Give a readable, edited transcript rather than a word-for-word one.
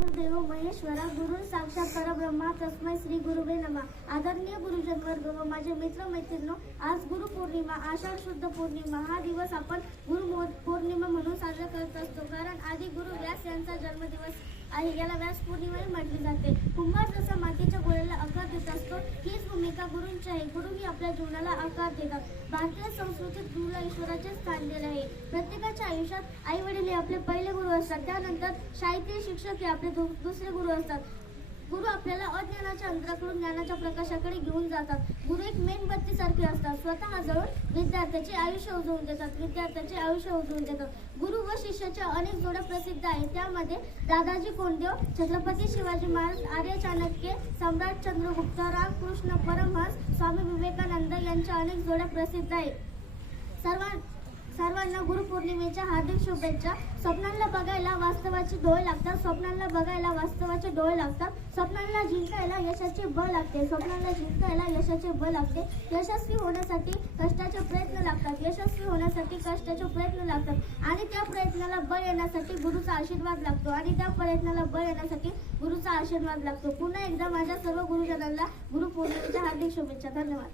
गुरुर्देव महेश्वरा गुरु साक्षात परब्रह्मा तस्मै श्री गुरुवे नमः। आदरणीय गुरुजन वर्ग व माझे मित्र मैत्रिणींनो, आज गुरुपौर्णिमा, आषाढ शुद्ध पौर्णिमा हा दिवस आपण गुरु पौर्णिमा म्हणून साजरा करत असतो। कारण आदि गुरु व्यास यांचा जन्मदिवस आहे, याला व्यास पौर्णिमाही म्हटली जाते। कुंभार जसा मातीच्या गोळ्याला आकार देत असतो, हीच भूमिका गुरूंची आहे। गुरु ही आपल्या जीवनाला आकार देतात। भारतीय संस्कृतीत गुरुला ईश्वराचे स्थान दिले आहे। प्रत्येकाच्या आयुष्यात आई वडील हे आपले पहिले गुरु असतात, त्यानंतर शाळेतील शिक्षक हे आपले दुसरे गुरु असतात। गुरु आपल्याला अज्ञानाच्या अंतराकडून ज्ञानाच्या प्रकाशाकडे घेऊन जातात। गुरु एक मेणबत्ती सारखे असतात, स्वतः जळून विद्यार्थ्याचे आयुष्य उजवून देतात। गुरु व शिष्याच्या अनेक जोड्या प्रसिद्ध आहेत, त्यामध्ये दादाजी कोंडदेव, छत्रपती शिवाजी महाराज, आर्य चाणक्य, सम्राट चंद्रगुप्त, रामकृष्ण परमहंस, स्वामी विवेकानंद यांच्या अनेक जोड्या प्रसिद्ध आहेत। सर्वांना गुरुपौर्णिमेच्या हार्दिक शुभेच्छा। स्वप्नांना बघायला वास्तवाचे डोळे लागतात, स्वप्नांना जिंकायला यशाचे बळ लागते, यशस्वी होण्यासाठी कष्टाचे प्रयत्न लागतात, आणि त्या प्रयत्नाला बळ येण्यासाठी गुरुचा आशीर्वाद लागतो, पुन्हा एकदा माझ्या सर्व गुरुजनांना गुरुपौर्णिमेच्या हार्दिक शुभेच्छा। धन्यवाद।